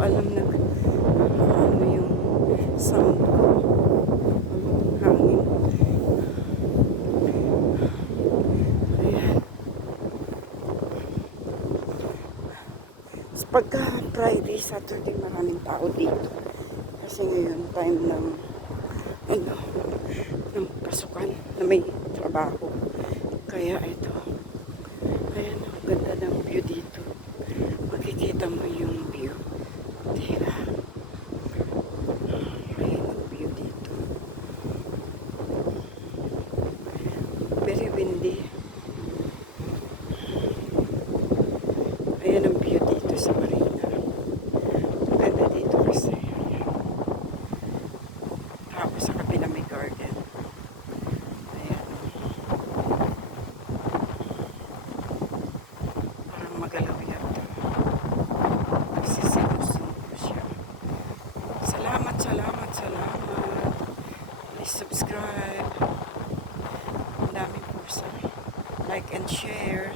alam na ano yung sound ko. Hangin. Ayan. Pagka Friday, Saturday, maraming tao dito. Kasi ngayon, time ng ano, ng pasukan na may trabaho. Kaya ito. Ayan, ang ganda ng view dito. Makikita mo yung view. Teka. Ayan ang view dito. Very windy. Ayan ang view dito sa Marina. Ang ganda dito kasi. Tapos sa kabila may garden. Ayan. Parang magalaw yata. Nagsisimusumo siya. Salamat, salamat, salamat. Please subscribe. Ang daming pusa. Like and share.